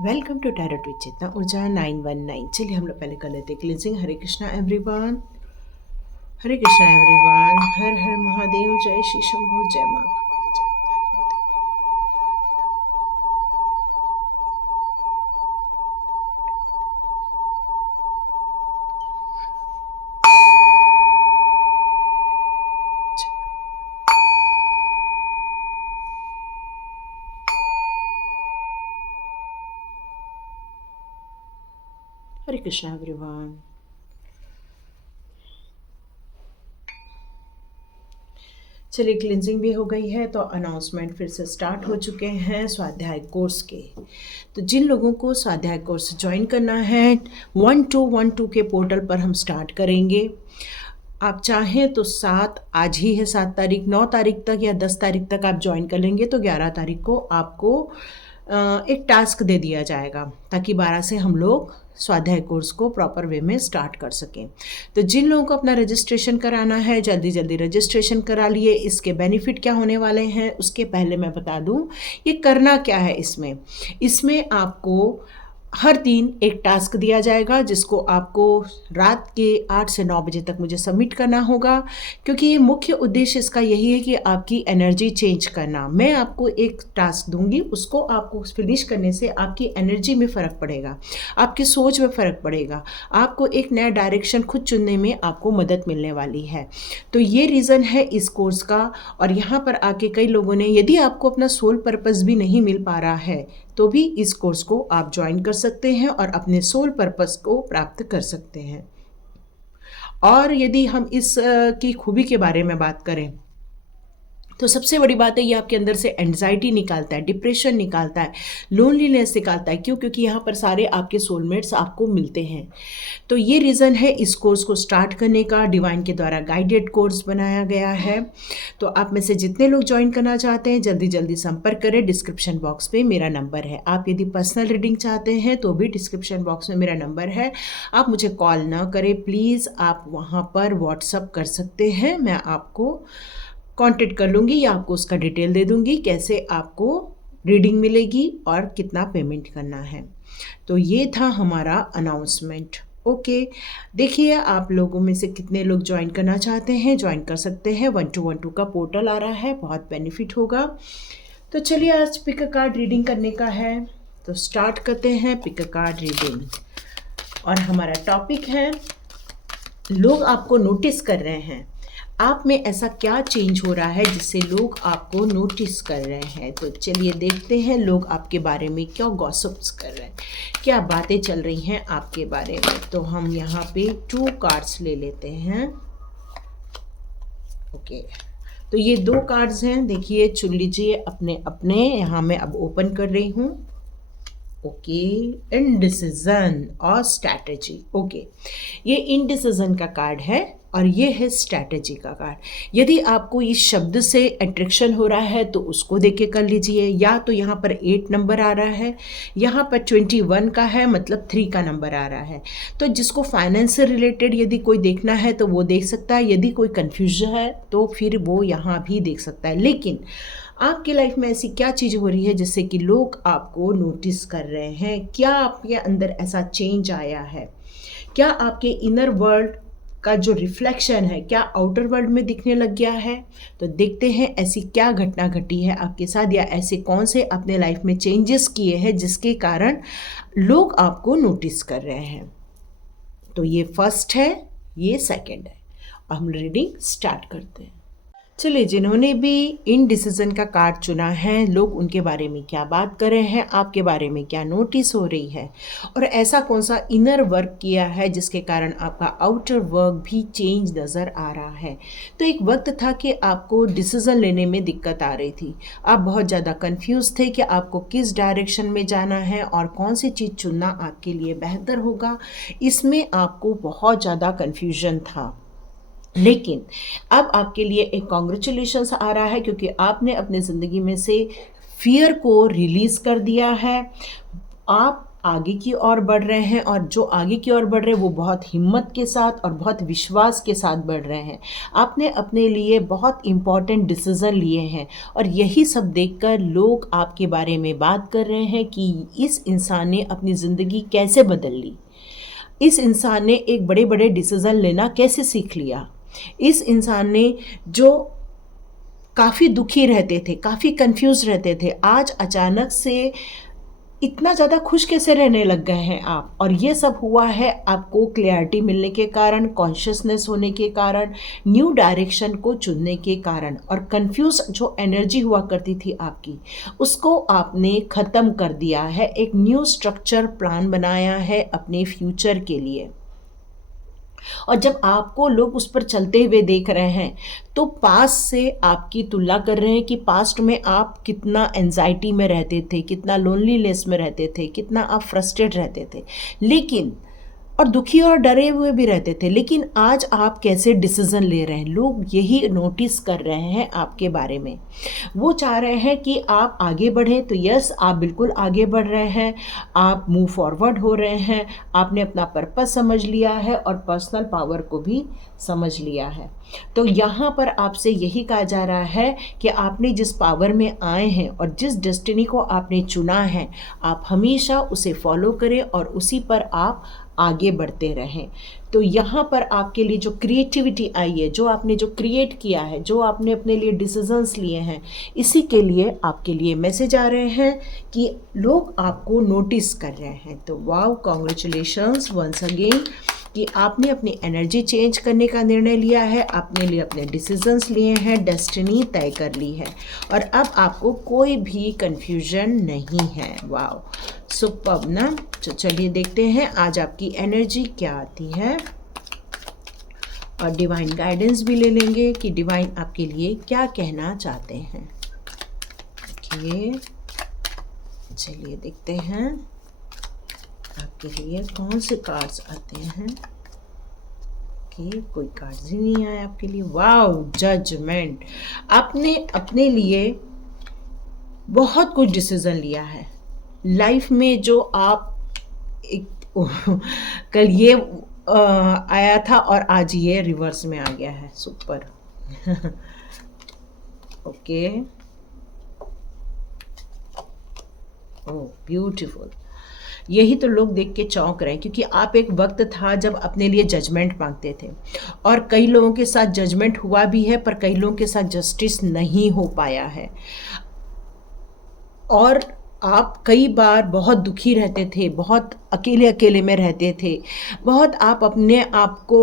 Welcome to tarot with चेतना ऊर्जा 919। चलिए हम लोग पहले कर लेते हैं क्लिनजिंग। हरे कृष्णा एवरीवन, हरे कृष्णा एवरीवन, हर हर महादेव, जय श्री शंभू, जय माँ भगवती, जय माता। हरे कृष्णा एवरीवन। चलिए क्लिनजिंग भी हो गई है तो अनाउंसमेंट फिर से स्टार्ट हो चुके हैं स्वाध्याय कोर्स के। तो जिन लोगों को स्वाध्याय कोर्स ज्वाइन करना है 1212 के पोर्टल पर हम स्टार्ट करेंगे। आप चाहें तो 7 आज ही है, 7 तारीख, 9 तारीख तक या 10 तारीख तक आप ज्वाइन कर लेंगे तो 11 तारीख को आपको एक टास्क दे दिया जाएगा ताकि 12 से हम लोग स्वाध्याय कोर्स को प्रॉपर वे में स्टार्ट कर सकें। तो जिन लोगों को अपना रजिस्ट्रेशन कराना है जल्दी जल्दी रजिस्ट्रेशन करा लिए। इसके बेनिफिट क्या होने वाले हैं उसके पहले मैं बता दूं ये करना क्या है। इसमें आपको हर दिन एक टास्क दिया जाएगा जिसको आपको रात के 8 से 9 बजे तक मुझे सबमिट करना होगा, क्योंकि ये मुख्य उद्देश्य इसका यही है कि आपकी एनर्जी चेंज करना। मैं आपको एक टास्क दूंगी, उसको आपको फिनिश करने से आपकी एनर्जी में फ़र्क पड़ेगा, आपकी सोच में फ़र्क पड़ेगा, आपको एक नया डायरेक्शन खुद चुनने में आपको मदद मिलने वाली है। तो ये रीज़न है इस कोर्स का। और यहाँ पर आके कई लोगों ने, यदि आपको अपना सोल पर्पस भी नहीं मिल पा रहा है तो भी इस कोर्स को आप ज्वाइन कर सकते हैं और अपने सोल पर्पस को प्राप्त कर सकते हैं। और यदि हम इस की खूबी के बारे में बात करें तो सबसे बड़ी बात है ये आपके अंदर से एंजाइटी निकालता है, डिप्रेशन निकालता है, लोनलीनेस निकालता है। क्यों? क्योंकि यहाँ पर सारे आपके सोलमेट्स आपको मिलते हैं। तो ये रीज़न है इस कोर्स को स्टार्ट करने का। डिवाइन के द्वारा गाइडेड कोर्स बनाया गया है। तो आप में से जितने लोग ज्वाइन करना चाहते हैं जल्दी जल्दी संपर्क करें। डिस्क्रिप्शन बॉक्स पे मेरा नंबर है। आप यदि पर्सनल रीडिंग चाहते हैं तो भी डिस्क्रिप्शन बॉक्स में मेरा नंबर है। आप मुझे कॉल ना करें प्लीज़, आप वहाँ पर व्हाट्सअप कर सकते हैं। मैं आपको कांटेक्ट कर लूँगी या आपको उसका डिटेल दे दूँगी कैसे आपको रीडिंग मिलेगी और कितना पेमेंट करना है। तो ये था हमारा अनाउंसमेंट। ओके, देखिए आप लोगों में से कितने लोग ज्वाइन करना चाहते हैं, ज्वाइन कर सकते हैं। 1212 का पोर्टल आ रहा है, बहुत बेनिफिट होगा। तो चलिए आज पिक अ कार्ड रीडिंग करने का है तो स्टार्ट करते हैं पिक अ कार्ड रीडिंग। और हमारा टॉपिक है लोग आपको नोटिस कर रहे हैं। आप में ऐसा क्या चेंज हो रहा है जिससे लोग आपको नोटिस कर रहे हैं। तो चलिए देखते हैं लोग आपके बारे में क्या गॉसिप्स कर रहे हैं, क्या बातें चल रही हैं आपके बारे में। तो हम यहाँ पे 2 कार्ड्स ले लेते हैं। ओके, तो ये 2 कार्ड्स हैं, देखिए चुन लीजिए अपने अपने। यहाँ मैं अब ओपन कर रही हूँ। ओके, इनडिसीजन और स्ट्रैटेजी। ओके, ये इनडिसीजन का कार्ड है और ये है स्ट्रैटेजी का कार्ड। यदि आपको इस शब्द से अट्रैक्शन हो रहा है तो उसको देख के कर लीजिए। या तो यहाँ पर 8 नंबर आ रहा है, यहाँ पर 21 का है, मतलब 3 का नंबर आ रहा है। तो जिसको फाइनेंस से रिलेटेड यदि कोई देखना है तो वो देख सकता है। यदि कोई कन्फ्यूजन है तो फिर वो यहाँ भी देख सकता है। लेकिन आपकी लाइफ में ऐसी क्या चीज़ हो रही है जिससे कि लोग आपको नोटिस कर रहे हैं? क्या आपके अंदर ऐसा चेंज आया है? क्या आपके इनर वर्ल्ड का जो रिफ्लेक्शन है क्या आउटर वर्ल्ड में दिखने लग गया है? तो देखते हैं ऐसी क्या घटना घटी है आपके साथ, या ऐसे कौन से अपने लाइफ में चेंजेस किए हैं जिसके कारण लोग आपको नोटिस कर रहे हैं। तो ये फर्स्ट है, ये सेकंड है। हम रीडिंग स्टार्ट करते हैं। चलिए, जिन्होंने भी इनडिसीजन का कार्ड चुना है, लोग उनके बारे में क्या बात कर रहे हैं, आपके बारे में क्या नोटिस हो रही है, और ऐसा कौन सा इनर वर्क किया है जिसके कारण आपका आउटर वर्क भी चेंज नज़र आ रहा है। तो एक वक्त था कि आपको डिसीज़न लेने में दिक्कत आ रही थी, आप बहुत ज़्यादा कंफ्यूज थे कि आपको किस डायरेक्शन में जाना है और कौन सी चीज़ चुनना आपके लिए बेहतर होगा। इसमें आपको बहुत ज़्यादा कन्फ्यूजन था। लेकिन अब आपके लिए एक कॉन्ग्रेचुलेशंस आ रहा है क्योंकि आपने अपने ज़िंदगी में से फियर को रिलीज़ कर दिया है। आप आगे की ओर बढ़ रहे हैं, और जो आगे की ओर बढ़ रहे हैं वो बहुत हिम्मत के साथ और बहुत विश्वास के साथ बढ़ रहे हैं। आपने अपने लिए बहुत इम्पॉर्टेंट डिसीज़न लिए हैं, और यही सब देखकर लोग आपके बारे में बात कर रहे हैं कि इस इंसान ने अपनी ज़िंदगी कैसे बदल ली, इस इंसान ने एक बड़े बड़े डिसीज़न लेना कैसे सीख लिया, इस इंसान ने जो काफ़ी दुखी रहते थे, काफ़ी कंफ्यूज रहते थे, आज अचानक से इतना ज़्यादा खुश कैसे रहने लग गए हैं आप। और ये सब हुआ है आपको क्लैरिटी मिलने के कारण, कॉन्शियसनेस होने के कारण, न्यू डायरेक्शन को चुनने के कारण, और कंफ्यूज जो एनर्जी हुआ करती थी आपकी, उसको आपने ख़त्म कर दिया है, एक न्यू स्ट्रक्चर प्लान बनाया है अपने फ्यूचर के लिए। और जब आपको लोग उस पर चलते हुए देख रहे हैं तो पास्ट से आपकी तुलना कर रहे हैं कि पास्ट में आप कितना एंजाइटी में रहते थे, कितना लोनलीनेस में रहते थे, कितना आप फ्रस्ट्रेट रहते थे, लेकिन और दुखी और डरे हुए भी रहते थे, लेकिन आज आप कैसे डिसीज़न ले रहे हैं, लोग यही नोटिस कर रहे हैं आपके बारे में। वो चाह रहे हैं कि आप आगे बढ़ें, तो यस, आप बिल्कुल आगे बढ़ रहे हैं, आप मूव फॉरवर्ड हो रहे हैं, आपने अपना पर्पस समझ लिया है और पर्सनल पावर को भी समझ लिया है। तो यहाँ पर आपसे यही कहा जा रहा है कि आपने जिस पावर में आए हैं और जिस डेस्टिनी को आपने चुना है, आप हमेशा उसे फॉलो करें और उसी पर आप आगे बढ़ते रहें। तो यहाँ पर आपके लिए जो क्रिएटिविटी आई है, जो आपने जो क्रिएट किया है, जो आपने अपने लिए डिसीजंस लिए हैं, इसी के लिए आपके लिए मैसेज आ रहे हैं कि लोग आपको नोटिस कर रहे हैं। तो वाओ, कॉन्ग्रेचुलेशंस वंस अगेन कि आपने अपनी एनर्जी चेंज करने का निर्णय लिया है, आपने लिए अपने डिसीजंस लिए हैं, डेस्टिनी तय कर ली है, और अब आपको कोई भी कंफ्यूजन नहीं है। वाओ, सुपर्ब ना। तो चलिए देखते हैं आज आपकी एनर्जी क्या आती है, और डिवाइन गाइडेंस भी ले लेंगे कि डिवाइन आपके लिए क्या कहना चाहते हैं। ओके, चलिए देखते हैं आपके लिए कौन से कार्ड्स आते हैं। ओके, कोई कार्ड्स ही नहीं आया आपके लिए। Wow, judgement. आपने अपने लिए बहुत कुछ डिसीजन लिया है लाइफ में, जो आप एक कल ये आया था और आज ये रिवर्स में आ गया है। सुपर। Okay, oh beautiful. यही तो लोग देख के चौंक रहे हैं, क्योंकि आप एक वक्त था जब अपने लिए जजमेंट मांगते थे, और कई लोगों के साथ जजमेंट हुआ भी है, पर कई लोगों के साथ जस्टिस नहीं हो पाया है, और आप कई बार बहुत दुखी रहते थे, बहुत अकेले अकेले में रहते थे, बहुत आप अपने आप को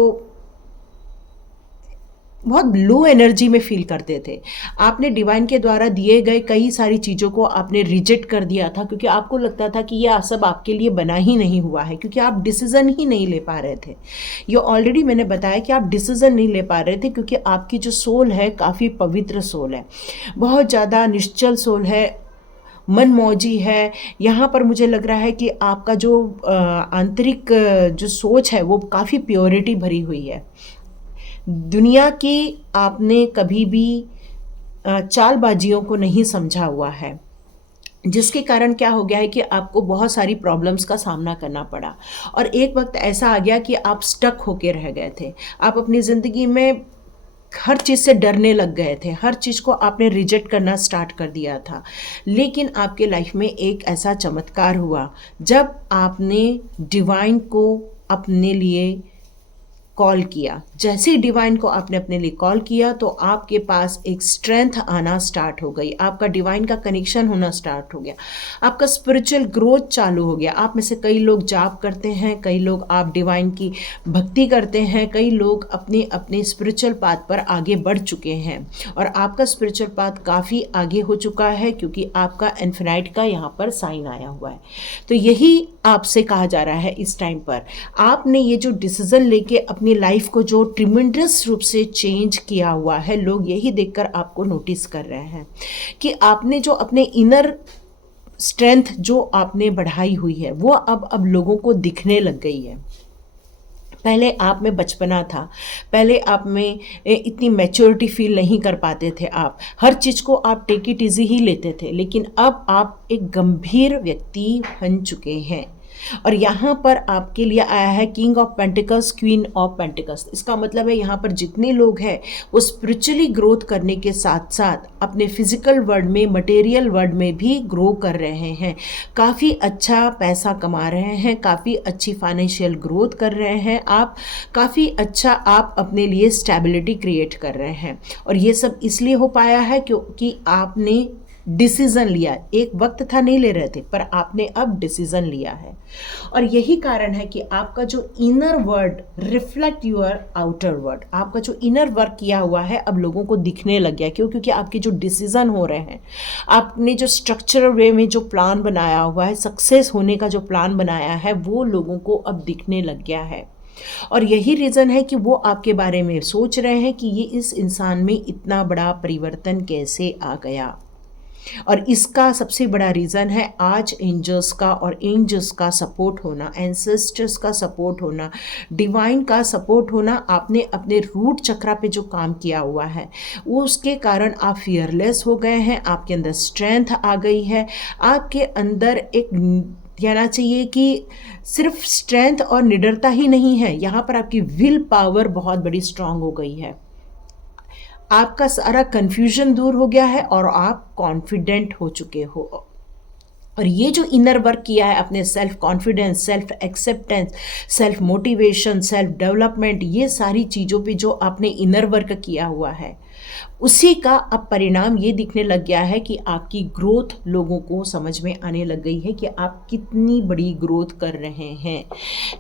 बहुत लो एनर्जी में फील करते थे। आपने डिवाइन के द्वारा दिए गए कई सारी चीज़ों को आपने रिजेक्ट कर दिया था, क्योंकि आपको लगता था कि यह सब आपके लिए बना ही नहीं हुआ है, क्योंकि आप डिसीज़न ही नहीं ले पा रहे थे। ये ऑलरेडी मैंने बताया कि आप डिसीज़न नहीं ले पा रहे थे, क्योंकि आपकी जो सोल है काफ़ी पवित्र सोल है, बहुत ज़्यादा निश्चल सोल है, मनमौजी है। यहाँ पर मुझे लग रहा है कि आपका जो आंतरिक जो सोच है वो काफ़ी प्योरिटी भरी हुई है। दुनिया की आपने कभी भी चालबाजियों को नहीं समझा हुआ है, जिसके कारण क्या हो गया है कि आपको बहुत सारी प्रॉब्लम्स का सामना करना पड़ा, और एक वक्त ऐसा आ गया कि आप स्टक होके रह गए थे। आप अपनी ज़िंदगी में हर चीज़ से डरने लग गए थे, हर चीज़ को आपने रिजेक्ट करना स्टार्ट कर दिया था। लेकिन आपके लाइफ में एक ऐसा चमत्कार हुआ जब आपने डिवाइन को अपने लिए कॉल किया। जैसे ही डिवाइन को आपने अपने लिए कॉल किया, तो आपके पास एक स्ट्रेंथ आना स्टार्ट हो गई, आपका डिवाइन का कनेक्शन होना स्टार्ट हो गया, आपका स्पिरिचुअल ग्रोथ चालू हो गया। आप में से कई लोग जाप करते हैं, कई लोग आप डिवाइन की भक्ति करते हैं, कई लोग अपने अपने स्पिरिचुअल पाथ पर आगे बढ़ चुके हैं, और आपका स्पिरिचुअल पाथ काफ़ी आगे हो चुका है, क्योंकि आपका इन्फिनाइट का यहाँ पर साइन आया हुआ है। तो यही आपसे कहा जा रहा है इस टाइम पर, आपने ये जो डिसीज़न लेके अपनी लाइफ को जो ट्रिमेंडस रूप से चेंज किया हुआ है, लोग यही देखकर आपको नोटिस कर रहे हैं कि आपने जो अपने इनर स्ट्रेंथ जो आपने बढ़ाई हुई है, वो अब लोगों को दिखने लग गई है। पहले आप में बचपना था, पहले आप में इतनी मैच्योरिटी फील नहीं कर पाते थे, आप हर चीज़ को आप टेक इट इजी ही लेते थे, लेकिन अब आप एक गंभीर व्यक्ति बन चुके हैं। और यहाँ पर आपके लिए आया है king of pentacles, queen of pentacles. इसका मतलब है यहाँ पर जितने लोग हैं वो स्पिरिचुअली ग्रोथ करने के साथ साथ अपने फिजिकल वर्ल्ड में, मटेरियल वर्ल्ड में भी ग्रो कर रहे हैं, काफ़ी अच्छा पैसा कमा रहे हैं, काफ़ी अच्छी फाइनेंशियल ग्रोथ कर रहे हैं, आप काफ़ी अच्छा आप अपने लिए स्टेबिलिटी क्रिएट कर रहे हैं। और ये सब इसलिए हो पाया है क्योंकि आपने डिसीज़न लिया। एक वक्त था नहीं ले रहे थे, पर आपने अब डिसीज़न लिया है। और यही कारण है कि आपका जो inner word reflect your outer word, आपका जो इनर वर्क किया हुआ है अब लोगों को दिखने लग गया। क्यों? क्योंकि आपके जो डिसीज़न हो रहे हैं, आपने जो स्ट्रक्चरल वे में जो प्लान बनाया हुआ है, सक्सेस होने का जो प्लान बनाया है, वो लोगों को अब दिखने लग गया है। और यही रीज़न है कि वो आपके बारे में सोच रहे हैं कि ये इस इंसान में इतना बड़ा परिवर्तन कैसे आ गया। और इसका सबसे बड़ा रीज़न है आज एंजल्स का, और एंजल्स का सपोर्ट होना, एंसेस्टर्स का सपोर्ट होना, डिवाइन का सपोर्ट होना। आपने अपने रूट चक्रा पे जो काम किया हुआ है वो उसके कारण आप फियरलेस हो गए हैं, आपके अंदर स्ट्रेंथ आ गई है, आपके अंदर एक कहना चाहिए कि सिर्फ स्ट्रेंथ और निडरता ही नहीं है, यहाँ पर आपकी विल पावर बहुत बड़ी स्ट्रांग हो गई है। आपका सारा कन्फ्यूजन दूर हो गया है और आप कॉन्फिडेंट हो चुके हो। और ये जो इनर वर्क किया है अपने self confidence, self acceptance, self motivation, self development, ये सारी चीज़ों पे जो आपने इनर वर्क किया हुआ है, उसी का अब परिणाम ये दिखने लग गया है कि आपकी ग्रोथ लोगों को समझ में आने लग गई है कि आप कितनी बड़ी ग्रोथ कर रहे हैं।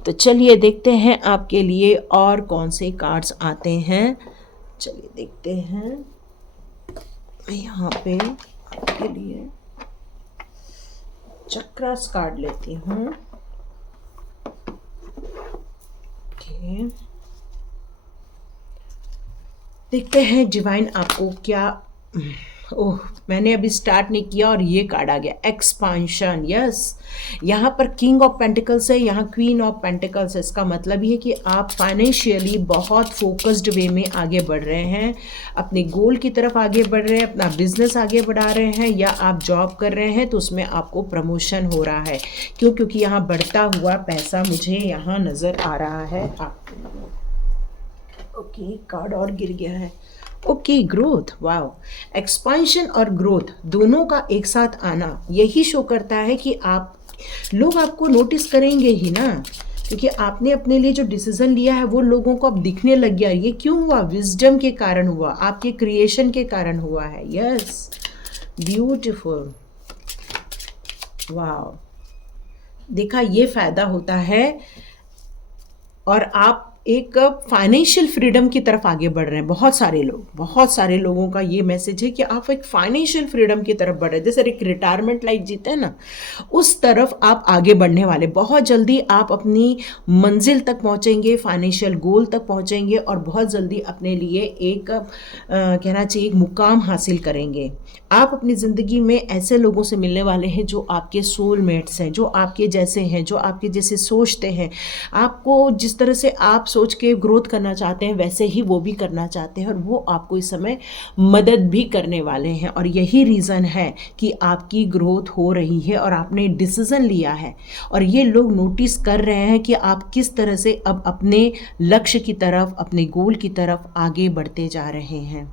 तो चलिए देखते हैं आपके लिए और कौन से कार्ड्स आते हैं। चलिए देखते हैं। यहाँ पे आपके लिए चक्रास कार्ड लेती हूँ। ओके, देखते हैं डिवाइन आपको क्या। ओह, मैंने अभी स्टार्ट नहीं किया और ये कार्ड आ गया, एक्सपांशन। यस, यहाँ पर किंग ऑफ पेंटिकल्स है, यहाँ क्वीन ऑफ पेंटिकल्स है। इसका मतलब ये है कि आप फाइनेंशियली बहुत फोकस्ड वे में आगे बढ़ रहे हैं, अपने गोल की तरफ आगे बढ़ रहे हैं, अपना बिजनेस आगे बढ़ा रहे हैं, या आप जॉब कर रहे हैं तो उसमें आपको प्रमोशन हो रहा है। क्यों? क्योंकि यहाँ बढ़ता हुआ पैसा मुझे यहाँ नज़र आ रहा है आपको। ओके, कार्ड और गिर गया है। Okay, growth. वाओ, एक्सपांशन और ग्रोथ दोनों का एक साथ आना यही शो करता है कि आप लोग आपको नोटिस करेंगे ही ना, क्योंकि आपने अपने लिए जो डिसीजन लिया है वो लोगों को अब दिखने लग गया। ये क्यों हुआ? विजडम के कारण हुआ, आपके क्रिएशन के कारण हुआ है। Yes, beautiful. वाओ, देखा, ये फायदा होता है और आप एक फाइनेंशियल फ्रीडम की तरफ आगे बढ़ रहे हैं। बहुत सारे लोगों का ये मैसेज है कि आप एक फाइनेंशियल फ्रीडम की तरफ बढ़ रहे हैं। जैसे एक रिटायरमेंट लाइफ जीते हैं ना, उस तरफ आप आगे बढ़ने वाले। बहुत जल्दी आप अपनी मंजिल तक पहुंचेंगे, फाइनेंशियल गोल तक पहुंचेंगे, और बहुत जल्दी अपने लिए एक कहना चाहिए एक मुकाम हासिल करेंगे। आप अपनी ज़िंदगी में ऐसे लोगों से मिलने वाले हैं जो आपके सोलमेट्स हैं, जो आपके जैसे हैं, जो आपके जैसे सोचते हैं। आपको जिस तरह से आप सोच के ग्रोथ करना चाहते हैं वैसे ही वो भी करना चाहते हैं, और वो आपको इस समय मदद भी करने वाले हैं। और यही रीज़न है कि आपकी ग्रोथ हो रही है और आपने डिसीज़न लिया है, और ये लोग नोटिस कर रहे हैं कि आप किस तरह से अब अपने लक्ष्य की तरफ, अपने गोल की तरफ आगे बढ़ते जा रहे हैं।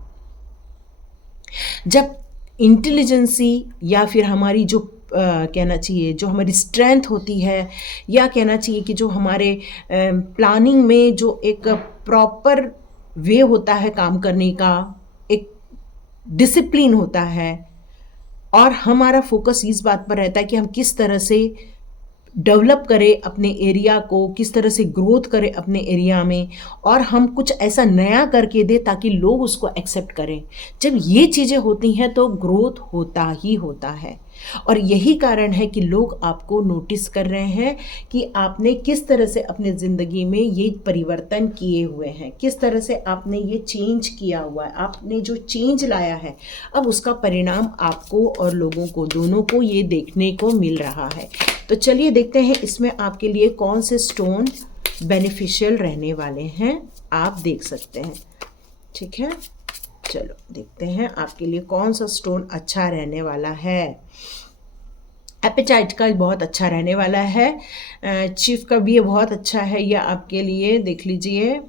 जब इंटेलिजेंसी या फिर हमारी जो कहना चाहिए जो हमारी स्ट्रेंथ होती है, या कहना चाहिए कि जो हमारे प्लानिंग में जो एक प्रॉपर वे होता है काम करने का, एक डिसिप्लिन होता है, और हमारा फोकस इस बात पर रहता है कि हम किस तरह से डेवलप करें अपने एरिया को, किस तरह से ग्रोथ करें अपने एरिया में, और हम कुछ ऐसा नया करके दें ताकि लोग उसको एक्सेप्ट करें। जब ये चीज़ें होती हैं तो ग्रोथ होता ही होता है। और यही कारण है कि लोग आपको नोटिस कर रहे हैं कि आपने किस तरह से अपने ज़िंदगी में ये परिवर्तन किए हुए हैं, किस तरह से आपने ये चेंज किया हुआ है, आपने जो चेंज लाया है अब उसका परिणाम आपको और लोगों को, दोनों को ये देखने को मिल रहा है। तो चलिए देखते हैं इसमें आपके लिए कौन से स्टोन बेनिफिशियल रहने वाले हैं, आप देख सकते हैं। ठीक है, चलो देखते हैं आपके लिए कौन सा स्टोन अच्छा रहने वाला है। एपेटाइट का बहुत अच्छा रहने वाला है। चीफ का भी ये बहुत अच्छा है, ये आपके लिए देख लीजिए।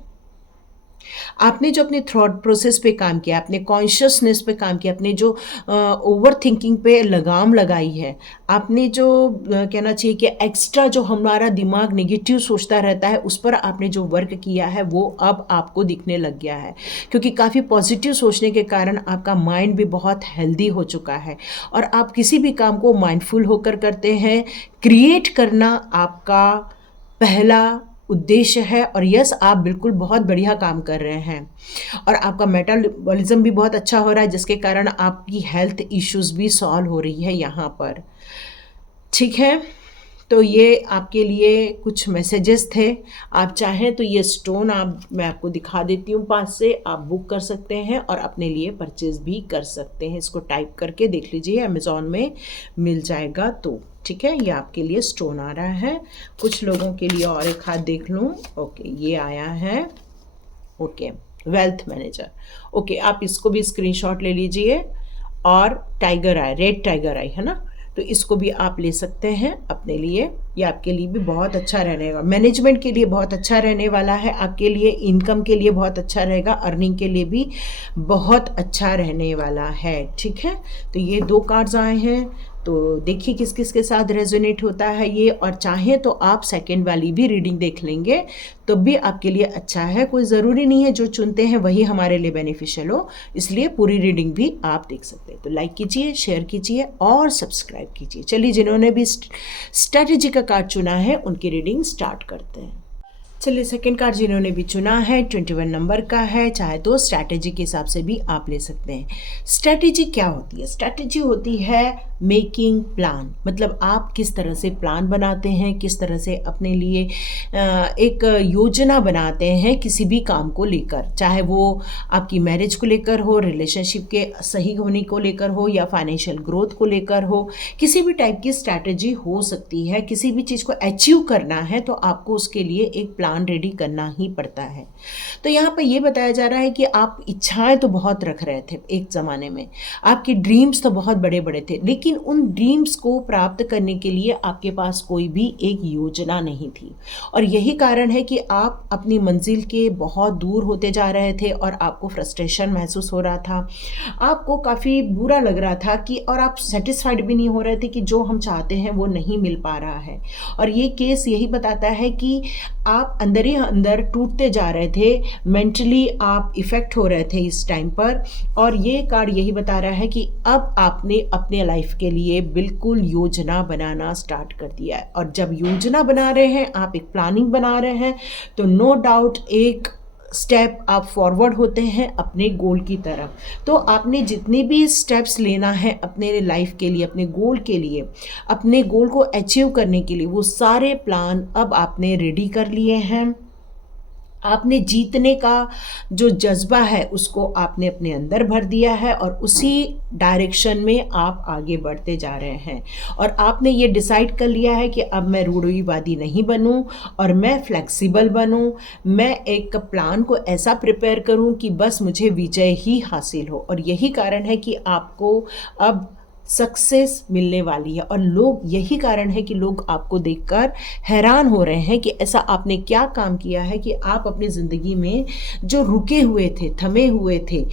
आपने जो अपने थॉट प्रोसेस पे काम किया, अपने कॉन्शियसनेस पे काम किया, अपने जो ओवर थिंकिंग पे लगाम लगाई है, आपने जो कहना चाहिए कि एक्स्ट्रा जो हमारा दिमाग नेगेटिव सोचता रहता है उस पर आपने जो वर्क किया है वो अब आपको दिखने लग गया है, क्योंकि काफ़ी पॉजिटिव सोचने के कारण आपका माइंड भी बहुत हेल्दी हो चुका है और आप किसी भी काम को माइंडफुल होकर करते हैं। क्रिएट करना आपका पहला उद्देश्य है और यस, आप बिल्कुल बहुत बढ़िया काम कर रहे हैं और आपका मेटाबॉलिज्म भी बहुत अच्छा हो रहा है, जिसके कारण आपकी हेल्थ इश्यूज भी सॉल्व हो रही है यहाँ पर। ठीक है, तो ये आपके लिए कुछ मैसेजेस थे। आप चाहें तो ये स्टोन मैं आपको दिखा देती हूँ पास से, आप बुक कर सकते हैं और अपने लिए परचेज भी कर सकते हैं। इसको टाइप करके देख लीजिए, अमेज़ॉन में मिल जाएगा। तो ठीक है, ये आपके लिए स्टोन आ रहा है। कुछ लोगों के लिए और एक हाथ देख लूँ। ओके, ये आया है। Okay, wealth manager. ओके, आप इसको भी स्क्रीनशॉट ले लीजिए। और टाइगर आई, रेड टाइगर आई है ना, तो इसको भी आप ले सकते हैं अपने लिए। ये आपके लिए भी बहुत अच्छा रहने वाला, मैनेजमेंट के लिए बहुत अच्छा रहने वाला है, आपके लिए इनकम के लिए बहुत अच्छा रहेगा, अर्निंग के लिए भी बहुत अच्छा रहने वाला है। ठीक है, तो ये 2 कार्ड्स आए हैं, तो देखिए किस किस के साथ रेजोनेट होता है ये, और चाहें तो आप सेकंड वाली भी रीडिंग देख लेंगे तो भी आपके लिए अच्छा है। कोई ज़रूरी नहीं है जो चुनते हैं वही हमारे लिए बेनिफिशियल हो, इसलिए पूरी रीडिंग भी आप देख सकते हैं। तो लाइक कीजिए, शेयर कीजिए और सब्सक्राइब कीजिए। चलिए, जिन्होंने भी स्ट्रैटेजी का कार्ड चुना है उनकी रीडिंग स्टार्ट करते हैं। चलिए, सेकंड कार्ड जिन्होंने भी चुना है 21 नंबर का है। चाहे तो स्ट्रैटेजी के हिसाब से भी आप ले सकते हैं। स्ट्रैटेजी क्या होती है? स्ट्रैटेजी होती है मेकिंग प्लान, मतलब आप किस तरह से प्लान बनाते हैं, किस तरह से अपने लिए एक योजना बनाते हैं किसी भी काम को लेकर, चाहे वो आपकी मैरिज को लेकर हो, रिलेशनशिप के सही होने को लेकर हो, या फाइनेंशियल ग्रोथ को लेकर हो। किसी भी टाइप की स्ट्रैटेजी हो सकती है। किसी भी चीज़ को अचीव करना है तो आपको उसके लिए एक प्लान रेडी करना ही पड़ता है। तो यहाँ पर ये बताया जा रहा है कि आप इच्छाएं तो बहुत रख रहे थे एक ज़माने में, आपके ड्रीम्स तो बहुत बड़े बड़े थे, लेकिन उन ड्रीम्स को प्राप्त करने के लिए आपके पास कोई भी एक योजना नहीं थी। और यही कारण है कि आप अपनी मंजिल के बहुत दूर होते जा रहे थे और आपको फ्रस्ट्रेशन महसूस हो रहा था, आपको काफ़ी बुरा लग रहा था कि, और आप सेटिस्फाइड भी नहीं हो रहे थे कि जो हम चाहते हैं वो नहीं मिल पा रहा है। और ये केस यही बताता है कि आप अंदर ही अंदर टूटते जा रहे थे, मेंटली आप इफ़ेक्ट हो रहे थे इस टाइम पर। और ये कार्ड यही बता रहा है कि अब आपने अपने लाइफ के लिए बिल्कुल योजना बनाना स्टार्ट कर दिया है। और जब योजना बना रहे हैं, आप एक प्लानिंग बना रहे हैं, तो नो डाउट एक स्टेप आप फॉरवर्ड होते हैं अपने गोल की तरफ। तो आपने जितने भी स्टेप्स लेना है अपने लाइफ के लिए, अपने गोल के लिए, अपने गोल को अचीव करने के लिए, वो सारे प्लान अब आपने रेडी कर लिए हैं। आपने जीतने का जो जज्बा है उसको आपने अपने अंदर भर दिया है और उसी डायरेक्शन में आप आगे बढ़ते जा रहे हैं। और आपने ये डिसाइड कर लिया है कि अब मैं रूढ़िवादी नहीं बनूं और मैं फ्लेक्सिबल बनूं, मैं एक प्लान को ऐसा प्रिपेयर करूं कि बस मुझे विजय ही हासिल हो। और यही कारण है कि आपको अब सक्सेस मिलने वाली है। और लोग, यही कारण है कि लोग आपको देखकर हैरान हो रहे हैं कि ऐसा आपने क्या काम किया है कि आप अपनी ज़िंदगी में जो रुके हुए थे, थमे हुए थे,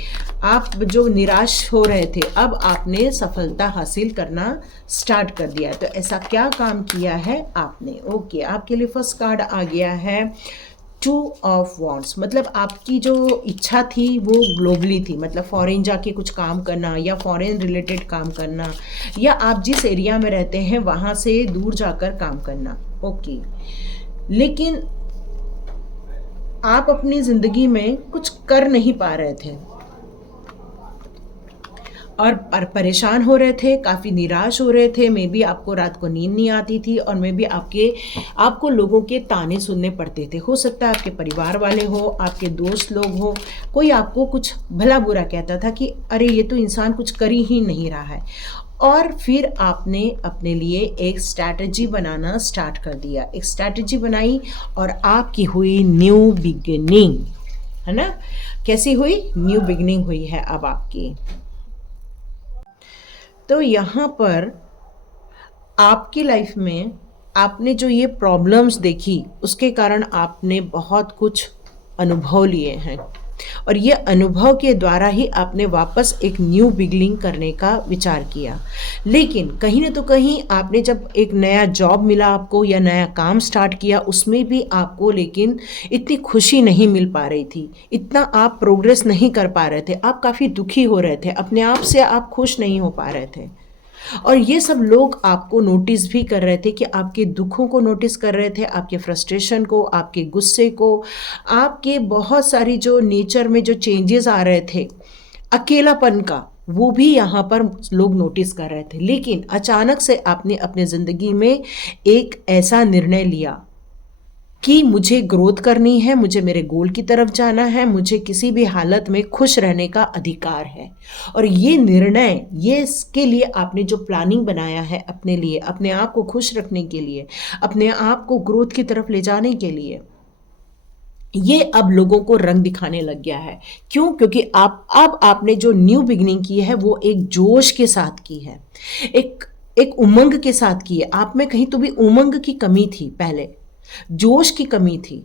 आप जो निराश हो रहे थे, अब आपने सफलता हासिल करना स्टार्ट कर दिया है। तो ऐसा क्या काम किया है आपने? ओके, आपके लिए फर्स्ट कार्ड आ गया है 2 ऑफ वॉन्ड्स, मतलब आपकी जो इच्छा थी वो ग्लोबली थी, मतलब फॉरेन जाके कुछ काम करना या फॉरेन रिलेटेड काम करना, या आप जिस एरिया में रहते हैं वहाँ से दूर जाकर काम करना। ओके, लेकिन आप अपनी ज़िंदगी में कुछ कर नहीं पा रहे थे और परेशान हो रहे थे, काफ़ी निराश हो रहे थे। मे बी आपको रात को नींद नहीं आती थी और मे बी आपको लोगों के ताने सुनने पड़ते थे। हो सकता है आपके परिवार वाले हो, आपके दोस्त लोग हो, कोई आपको कुछ भला बुरा कहता था कि अरे ये तो इंसान कुछ कर ही नहीं रहा है। और फिर आपने अपने लिए एक स्ट्रैटेजी बनाना स्टार्ट कर दिया, एक स्ट्रैटेजी बनाई और आपकी हुई न्यू बिगिनिंग, है ना? कैसी हुई? न्यू बिगिनिंग हुई है अब आपकी। तो यहाँ पर आपकी लाइफ में आपने जो ये प्रॉब्लम्स देखी, उसके कारण आपने बहुत कुछ अनुभव लिए हैं और ये अनुभव के द्वारा ही आपने वापस एक न्यू बिगिनिंग करने का विचार किया। लेकिन कहीं न तो कहीं आपने जब एक नया जॉब मिला आपको या नया काम स्टार्ट किया, उसमें भी आपको लेकिन इतनी खुशी नहीं मिल पा रही थी, इतना आप प्रोग्रेस नहीं कर पा रहे थे, आप काफ़ी दुखी हो रहे थे, अपने आप से आप खुश नहीं हो पा रहे थे। और ये सब लोग आपको नोटिस भी कर रहे थे कि आपके दुखों को नोटिस कर रहे थे, आपके फ्रस्ट्रेशन को, आपके गुस्से को, आपके बहुत सारी जो नेचर में जो चेंजेस आ रहे थे, अकेलापन का, वो भी यहाँ पर लोग नोटिस कर रहे थे। लेकिन अचानक से आपने अपने ज़िंदगी में एक ऐसा निर्णय लिया कि मुझे ग्रोथ करनी है, मुझे मेरे गोल की तरफ जाना है, मुझे किसी भी हालत में खुश रहने का अधिकार है। और ये निर्णय, ये इसके लिए आपने जो प्लानिंग बनाया है अपने लिए, अपने आप को खुश रखने के लिए, अपने आप को ग्रोथ की तरफ ले जाने के लिए, ये अब लोगों को रंग दिखाने लग गया है। क्यों? क्योंकि अब आपने जो न्यू बिगिनिंग की है वो एक जोश के साथ की है, एक एक उमंग के साथ की है। आप में कहीं तो भी उमंग की कमी थी, पहले जोश की कमी थी,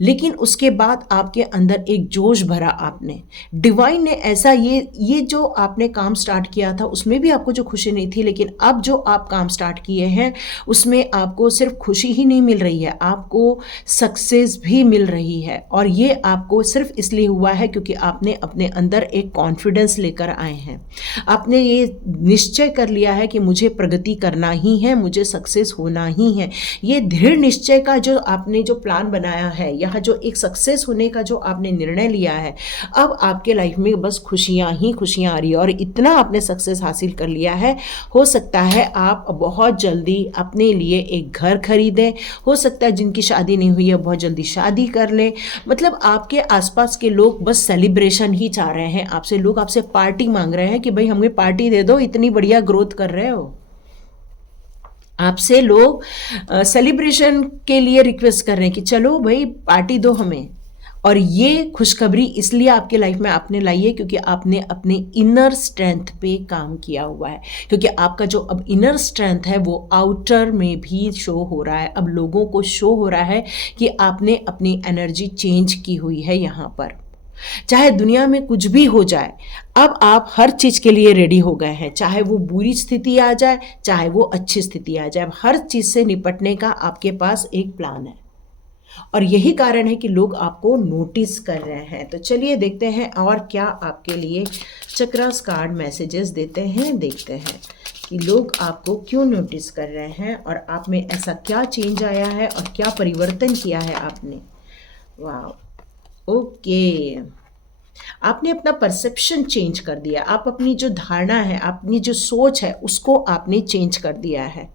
लेकिन उसके बाद आपके अंदर एक जोश भरा आपने। डिवाइन ने ऐसा ये जो आपने काम स्टार्ट किया था उसमें भी आपको जो खुशी नहीं थी, लेकिन अब जो आप काम स्टार्ट किए हैं उसमें आपको सिर्फ खुशी ही नहीं मिल रही है, आपको सक्सेस भी मिल रही है। और ये आपको सिर्फ इसलिए हुआ है क्योंकि आपने अपने अंदर एक कॉन्फिडेंस लेकर आए हैं। आपने ये निश्चय कर लिया है कि मुझे प्रगति करना ही है, मुझे सक्सेस होना ही है। ये दृढ़ निश्चय का जो आपने जो प्लान बनाया है, यह जो एक सक्सेस होने का जो आपने निर्णय लिया है, अब आपके लाइफ में बस खुशियां ही खुशियां आ रही है। और इतना आपने सक्सेस हासिल कर लिया है, हो सकता है आप बहुत जल्दी अपने लिए एक घर खरीदें, हो सकता है जिनकी शादी नहीं हुई है बहुत जल्दी शादी कर लें। मतलब आपके आसपास के लोग बस सेलिब्रेशन ही चाह रहे हैं आपसे, लोग आपसे पार्टी मांग रहे हैं कि भाई हमें पार्टी दे दो, इतनी बढ़िया ग्रोथ कर रहे हो। आपसे लोग सेलिब्रेशन के लिए रिक्वेस्ट कर रहे हैं कि चलो भाई पार्टी दो हमें। और ये खुशखबरी इसलिए आपके लाइफ में आपने लाई है क्योंकि आपने अपने इनर स्ट्रेंथ पे काम किया हुआ है, क्योंकि आपका जो अब इनर स्ट्रेंथ है वो आउटर में भी शो हो रहा है। अब लोगों को शो हो रहा है कि आपने अपनी एनर्जी चेंज की हुई है यहाँ पर। चाहे दुनिया में कुछ भी हो जाए, अब आप हर चीज़ के लिए रेडी हो गए हैं, चाहे वो बुरी स्थिति आ जाए, चाहे वो अच्छी स्थिति आ जाए, हर चीज़ से निपटने का आपके पास एक प्लान है। और यही कारण है कि लोग आपको नोटिस कर रहे हैं। तो चलिए देखते हैं और क्या आपके लिए चक्रास कार्ड मैसेजेस देते हैं। देखते हैं कि लोग आपको क्यों नोटिस कर रहे हैं और आप में ऐसा क्या चेंज आया है और क्या परिवर्तन किया है आपने। वाह, ओके, आपने अपना परसेप्शन चेंज कर दिया, आप अपनी जो धारणा है, अपनी जो सोच है उसको आपने चेंज कर दिया है।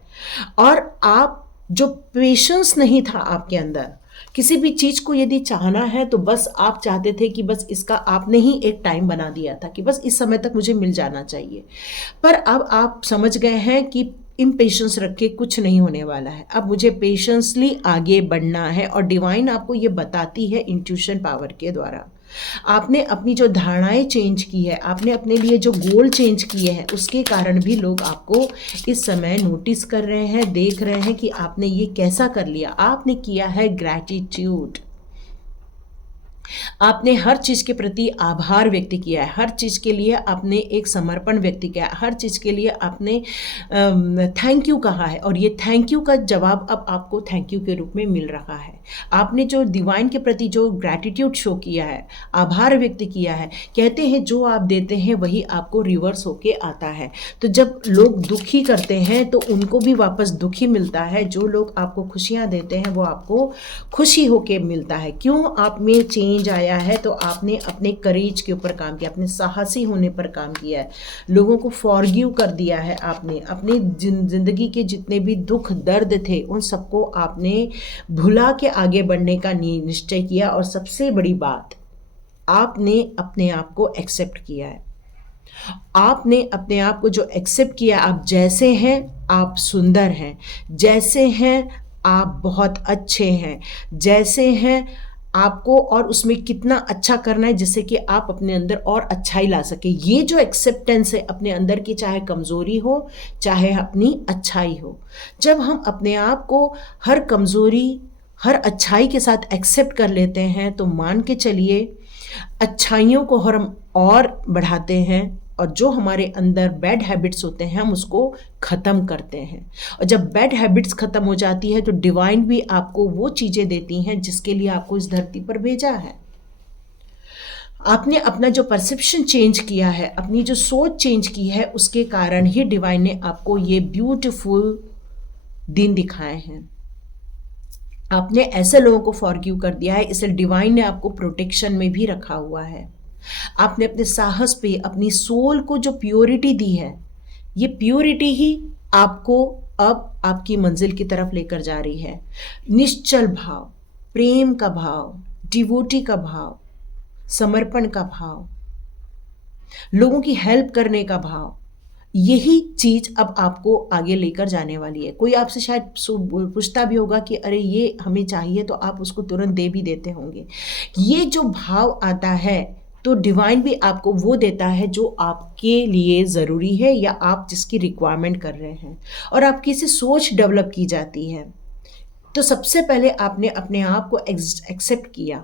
और आप जो पेशेंस नहीं था आपके अंदर, किसी भी चीज़ को यदि चाहना है तो बस आप चाहते थे कि बस इसका आपने ही एक टाइम बना दिया था कि बस इस समय तक मुझे मिल जाना चाहिए। पर अब आप समझ गए हैं कि इम्पेशेंस रख के कुछ नहीं होने वाला है, अब मुझे पेशेंसली आगे बढ़ना है। और डिवाइन आपको ये बताती है इंट्यूशन पावर के द्वारा। आपने अपनी जो धारणाएं चेंज की है, आपने अपने लिए जो गोल चेंज किए हैं, उसके कारण भी लोग आपको इस समय नोटिस कर रहे हैं, देख रहे हैं कि आपने ये कैसा कर लिया। आपने किया है ग्रैटिट्यूड, आपने हर चीज़ के प्रति आभार व्यक्त किया है, हर चीज़ के लिए आपने एक समर्पण व्यक्त किया है, हर चीज़ के लिए आपने थैंक यू कहा है। और ये थैंक यू का जवाब अब आपको थैंक यू के रूप में मिल रहा है। आपने जो डिवाइन के प्रति जो ग्रैटिट्यूड शो किया है, आभार व्यक्त किया है। कहते हैं जो आप देते हैं वही आपको रिवर्स होके आता है। तो जब लोग दुखी करते हैं तो उनको भी वापस दुखी मिलता है, जो लोग आपको खुशियाँ देते हैं वो आपको खुशी होके मिलता है। क्यों? आप में चेंज आया है तो आपने अपने करेज के ऊपर काम किया, अपने साहसी होने पर काम किया है, लोगों को फॉरगिव कर दिया है। आपने अपने ज़िंदगी के जितने भी दुख दर्द थे उन सबको आपने भुला के आगे बढ़ने का निश्चय किया। और सबसे बड़ी बात, आपने अपने आप को एक्सेप्ट किया है। आपने अपने आप को जो एक्सेप्ट किया, आप जैसे हैं आप सुंदर हैं, जैसे हैं आप बहुत अच्छे हैं, जैसे हैं आपको और उसमें कितना अच्छा करना है जिससे कि आप अपने अंदर और अच्छाई ला सके। ये जो एक्सेप्टेंस है अपने अंदर की, चाहे कमज़ोरी हो चाहे अपनी अच्छाई हो, जब हम अपने आप को हर कमज़ोरी हर अच्छाई के साथ एक्सेप्ट कर लेते हैं तो मान के चलिए अच्छाइयों को हम और बढ़ाते हैं और जो हमारे अंदर बैड हैबिट्स होते हैं हम उसको ख़त्म करते हैं। और जब बैड हैबिट्स ख़त्म हो जाती है तो डिवाइन भी आपको वो चीज़ें देती हैं जिसके लिए आपको इस धरती पर भेजा है। आपने अपना जो परसेप्शन चेंज किया है, अपनी जो सोच चेंज की है, उसके कारण ही डिवाइन ने आपको ये ब्यूटीफुल दिन दिखाए हैं। आपने ऐसे लोगों को फॉरगिव कर दिया है, इसलिए डिवाइन ने आपको प्रोटेक्शन में भी रखा हुआ है। आपने अपने साहस पे अपनी सोल को जो प्योरिटी दी है, ये प्योरिटी ही आपको अब आपकी मंजिल की तरफ लेकर जा रही है। निश्चल भाव, प्रेम का भाव, डिवोटी का भाव, समर्पण का भाव, लोगों की हेल्प करने का भाव, यही चीज़ अब आपको आगे लेकर जाने वाली है। कोई आपसे शायद पूछता भी होगा कि अरे ये हमें चाहिए, तो आप उसको तुरंत दे भी देते होंगे। ये जो भाव आता है तो डिवाइन भी आपको वो देता है जो आपके लिए ज़रूरी है या आप जिसकी रिक्वायरमेंट कर रहे हैं, और आपकी से सोच डेवलप की जाती है। तो सबसे पहले आपने अपने आप को एक्सेप्ट किया,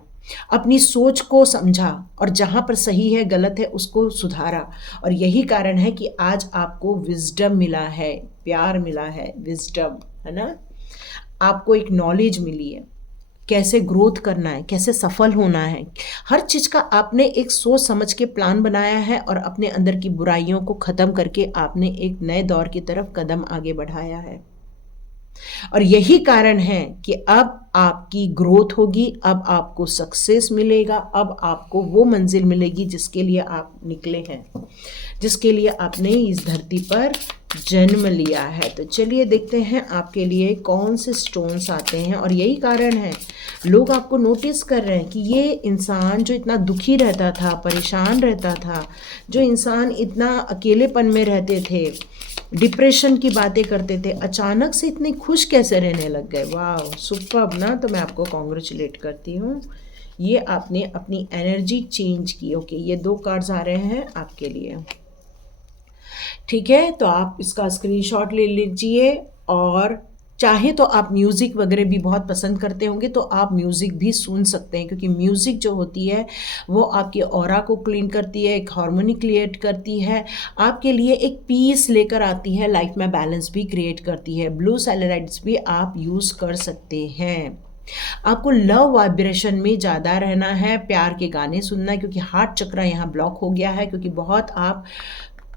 अपनी सोच को समझा और जहाँ पर सही है गलत है उसको सुधारा, और यही कारण है कि आज आपको विजडम मिला है, प्यार मिला है, विजडम है ना। आपको एक नॉलेज मिली है कैसे ग्रोथ करना है, कैसे सफल होना है। हर चीज़ का आपने एक सोच समझ के प्लान बनाया है और अपने अंदर की बुराइयों को ख़त्म करके आपने एक नए दौर की तरफ कदम आगे बढ़ाया है। और यही कारण है कि अब आपकी ग्रोथ होगी, अब आपको सक्सेस मिलेगा, अब आपको वो मंजिल मिलेगी जिसके लिए आप निकले हैं, जिसके लिए आपने इस धरती पर जन्म लिया है। तो चलिए देखते हैं आपके लिए कौन से स्टोन्स आते हैं। और यही कारण है लोग आपको नोटिस कर रहे हैं कि ये इंसान जो इतना दुखी रहता था, परेशान रहता था, जो इंसान इतना अकेलेपन में रहते थे, डिप्रेशन की बातें करते थे, अचानक से इतने खुश कैसे रहने लग गए। वाह, सुपर्ब ना। तो मैं आपको कॉन्ग्रेचुलेट करती हूँ, ये आपने अपनी एनर्जी चेंज की। ओके, ये 2 कार्ड्स आ रहे हैं आपके लिए, ठीक है। तो आप इसका स्क्रीनशॉट ले लीजिए, और चाहे तो आप म्यूज़िक वगैरह भी बहुत पसंद करते होंगे तो आप म्यूज़िक भी सुन सकते हैं, क्योंकि म्यूज़िक जो होती है वो आपके ऑरा को क्लीन करती है, एक हार्मोनी क्रिएट करती है, आपके लिए एक पीस लेकर आती है, लाइफ में बैलेंस भी क्रिएट करती है। ब्लू सेलेराइड्स भी आप यूज़ कर सकते हैं। आपको लव वाइब्रेशन में ज़्यादा रहना है, प्यार के गाने सुनना है, क्योंकि हार्ट चक्र यहाँ ब्लॉक हो गया है, क्योंकि बहुत आप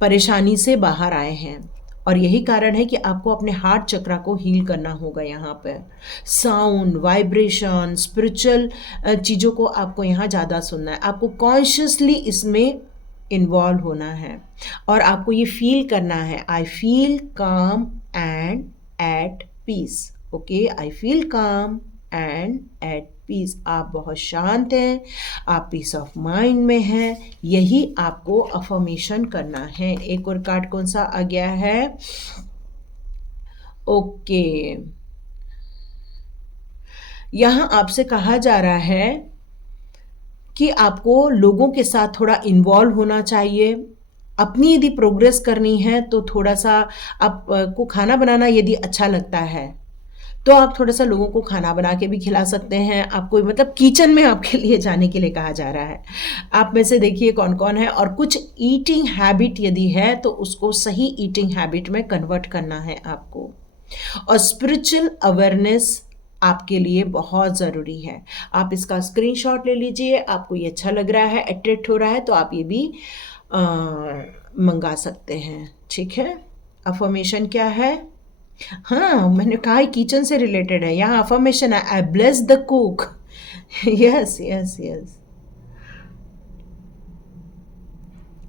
परेशानी से बाहर आए हैं, और यही कारण है कि आपको अपने हार्ट चक्र को हील करना होगा। यहाँ पर साउंड, वाइब्रेशन, स्पिरिचुअल चीज़ों को आपको यहाँ ज़्यादा सुनना है, आपको कॉन्शियसली इसमें इन्वॉल्व होना है, और आपको ये फील करना है, I feel calm and at peace. Okay, I feel calm and at peace. आप बहुत शांत हैं, आप पीस ऑफ माइंड में हैं, यही आपको अफर्मेशन करना है। एक और कार्ड कौन सा आ गया है? ओके, यहाँ आपसे कहा जा रहा है कि आपको लोगों के साथ थोड़ा इन्वॉल्व होना चाहिए। अपनी यदि प्रोग्रेस करनी है तो थोड़ा सा आपको खाना बनाना यदि अच्छा लगता है तो आप थोड़ा सा लोगों को खाना बना के भी खिला सकते हैं। आपको मतलब किचन में आपके लिए जाने के लिए कहा जा रहा है। आप में से देखिए कौन कौन है, और कुछ ईटिंग हैबिट यदि है तो उसको सही ईटिंग हैबिट में कन्वर्ट करना है आपको। और स्पिरिचुअल अवेयरनेस आपके लिए बहुत ज़रूरी है। आप इसका स्क्रीनशॉट ले लीजिए, आपको ये अच्छा लग रहा है, अट्रैक्ट हो रहा है, तो आप ये भी मंगा सकते हैं, ठीक है। अफर्मेशन क्या है? हाँ, मैंने कहा किचन से रिलेटेड है। यहाँ अफर्मेशन है, आई bless the cook. Yes yes yes,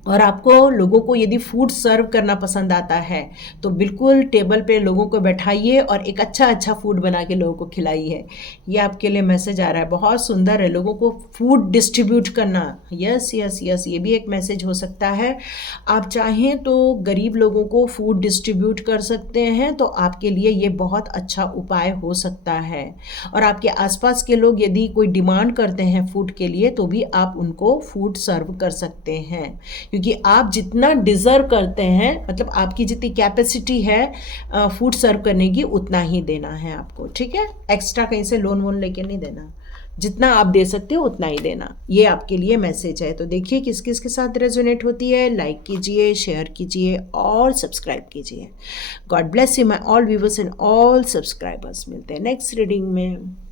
और आपको लोगों को यदि फूड सर्व करना पसंद आता है तो बिल्कुल टेबल पे लोगों को बैठाइए और एक अच्छा अच्छा फूड बना के लोगों को खिलाइए। ये आपके लिए मैसेज आ रहा है, बहुत सुंदर है, लोगों को फूड डिस्ट्रीब्यूट करना। यस यस यस, ये भी एक मैसेज हो सकता है। आप चाहें तो गरीब लोगों को फूड डिस्ट्रीब्यूट कर सकते हैं, तो आपके लिए ये बहुत अच्छा उपाय हो सकता है। और आपके आसपास के लोग यदि कोई डिमांड करते हैं फूड के लिए तो भी आप उनको फूड सर्व कर सकते हैं, क्योंकि आप जितना डिज़र्व करते हैं, मतलब आपकी जितनी कैपेसिटी है फूड सर्व करने की, उतना ही देना है आपको, ठीक है। एक्स्ट्रा कहीं से लोन वोन लेके नहीं देना, जितना आप दे सकते हो उतना ही देना। ये आपके लिए मैसेज है। तो देखिए किस किस के साथ रेजोनेट होती है, लाइक कीजिए, शेयर कीजिए और सब्सक्राइब कीजिए। God bless you my all viewers and all subscribers. मिलते हैं नेक्स्ट रीडिंग में।